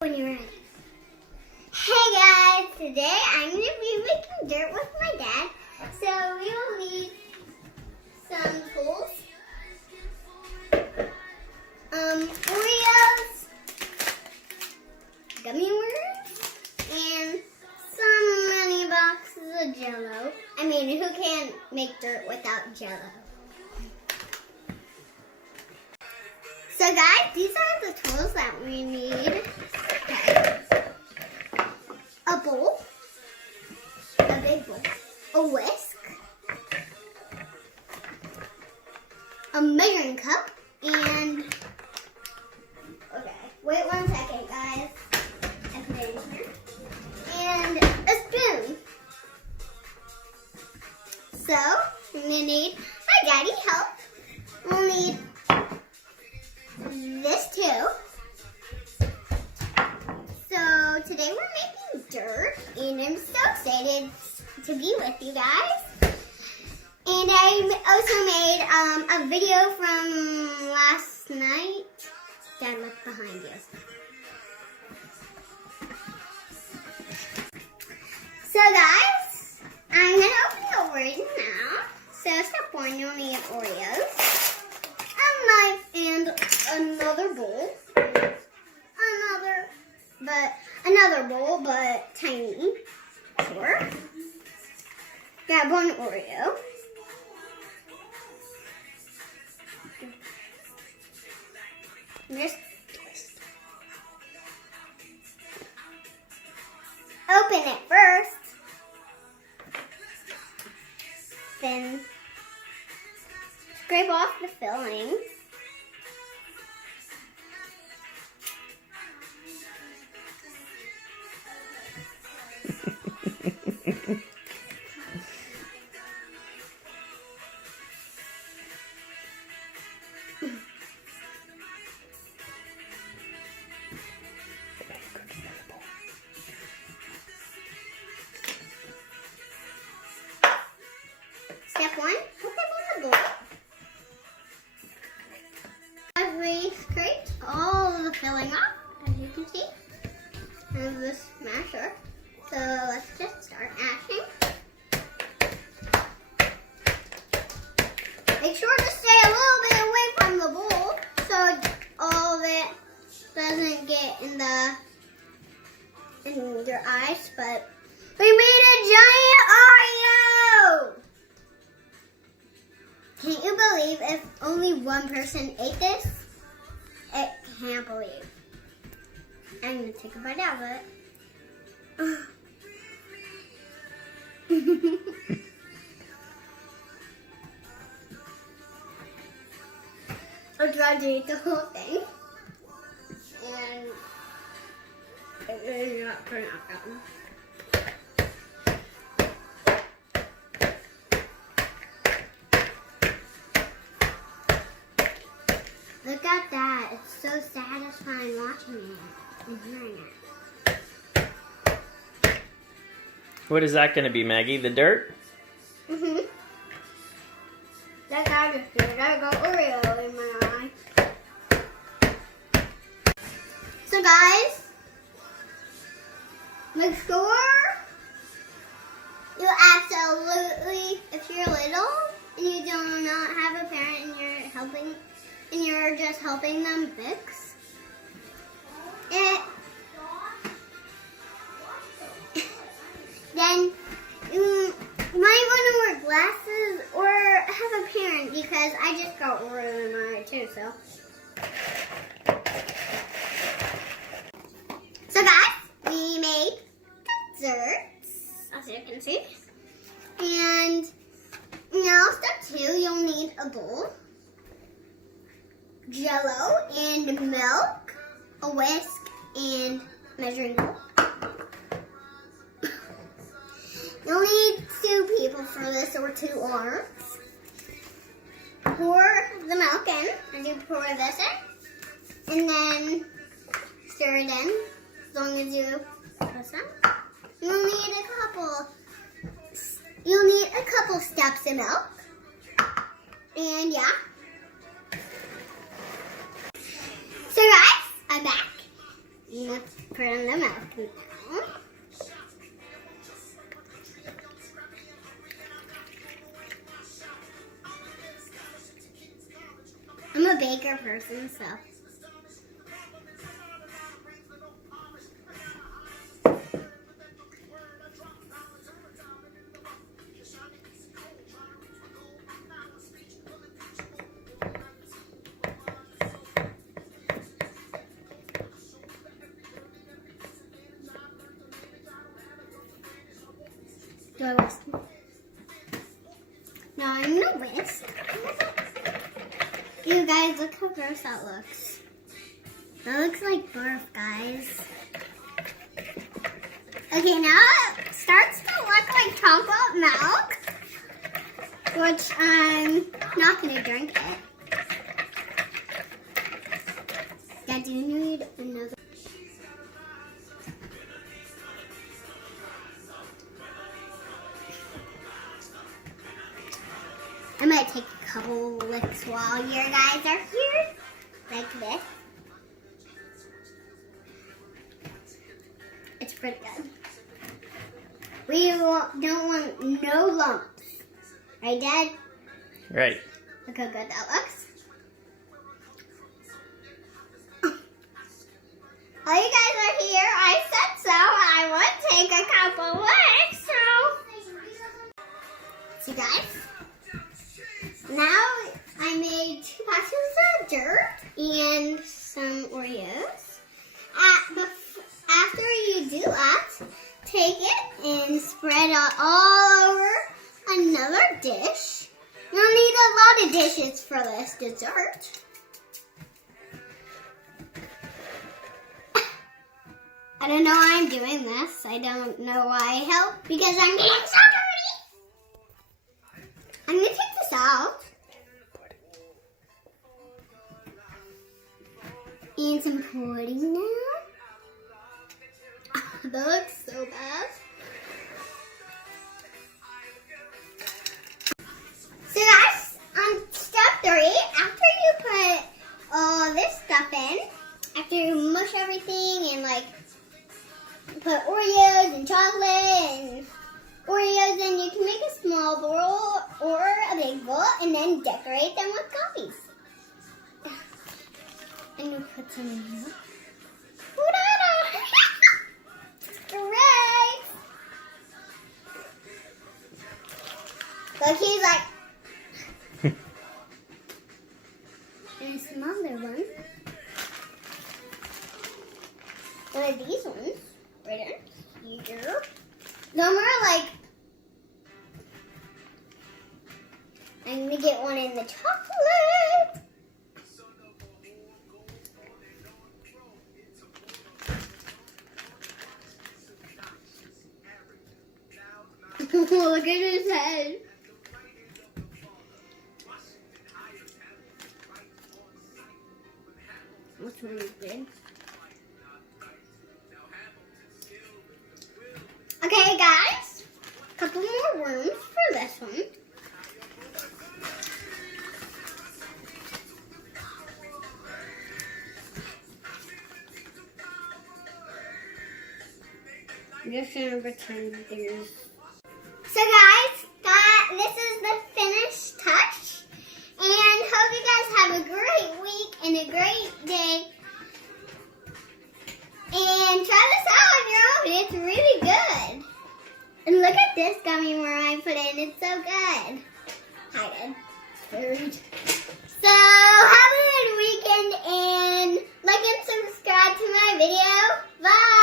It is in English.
When you're ready. Hey guys, today I'm going to be making dirt with my dad. So we will need some tools, Oreos, gummy worms, and some mini boxes of Jello. I mean, who can make dirt without Jello? So guys, these are the tools that we need. Okay. A bowl, a big bowl, a whisk, a measuring cup, and, okay, wait 1 second guys, I put it in here, and a spoon. So, we're going to need my daddy help. We'll need this too. So today we're making dirt and I'm so excited to be with you guys. And I also made a video from last night. Dad, look behind you. So guys, I'm going to open the Oreos now. So step 1, you'll need Oreos, a knife, and another bowl. Another bowl, but tiny. Sure. Grab one Oreo. Just twist. Open it first. Then scrape off the filling. Step 1, put them in the bowl. I've scraped all the filling off, as you can see. I have this masher. So let's just start mashing. Make sure to stay a little bit away from the bowl so all of it doesn't get in your eyes. But we made a giant Oreo! Can't you believe if only one person ate this? I can't believe. I'm gonna take a bite out of it. I tried to eat the whole thing, and it did not turn out that one. Look at that. It's so satisfying watching it and hearing it. What is that going to be, Maggie? The dirt? Mm-hmm. That guy just did. I got Oreo in my eye. So guys, make sure you absolutely, if you're little and you do not have a parent and you're just helping them fix it, then you might want to wear glasses or have a parent, because I just got Oreo in my eye too, so. So guys, we made desserts, as you can see. And now step 2, you'll need a bowl, Jello and milk, a whisk, and measuring bowl. You'll need 2 people for this, or 2 arms. Pour the milk in, as you pour this in, and then stir it in, as long as you press it. You'll need a couple steps of milk, and yeah. So guys, I'm back. Let's put on the mouth now. I'm a baker person, so. Do I whisk? No, I'm gonna whisk. You guys, look how gross that looks. That looks like barf, guys. Okay, now it starts to look like chocolate milk, which I'm not gonna drink it. I do need another. I might take a couple licks while you guys are here, like this. It's pretty good. We don't want no lumps. Right, Dad? Right. Look how good that looks. While you guys are here, I said so. I would take a couple licks, so guys. Now I made 2 boxes of dirt and some Oreos. After you do that, take it and spread it all over another dish. You'll need a lot of dishes for this dessert. I don't know why I'm doing this. I don't know why I help because I'm getting so dirty. I'm going to take this out. And some pudding now. That looks so bad. So guys, on step 3, after you put all this stuff in, after you mush everything and like put Oreos and chocolate and Oreos in, you can make a small bowl or a big bowl and then decorate them with coffees. And you put some in here. Great! Look, he's like... And some other one. One of these ones. Right in here. No more like... I'm gonna get one in the chocolate. Look at his head. Which one is good? Okay, guys. A couple more worms for this one. I'm just gonna pretend there's. So guys, this is the finished touch. And hope you guys have a great week and a great day. And try this out on your own. It's really good. And look at this gummy worm I put in. It's so good. Hide it. So have a good weekend and like and subscribe to my video. Bye.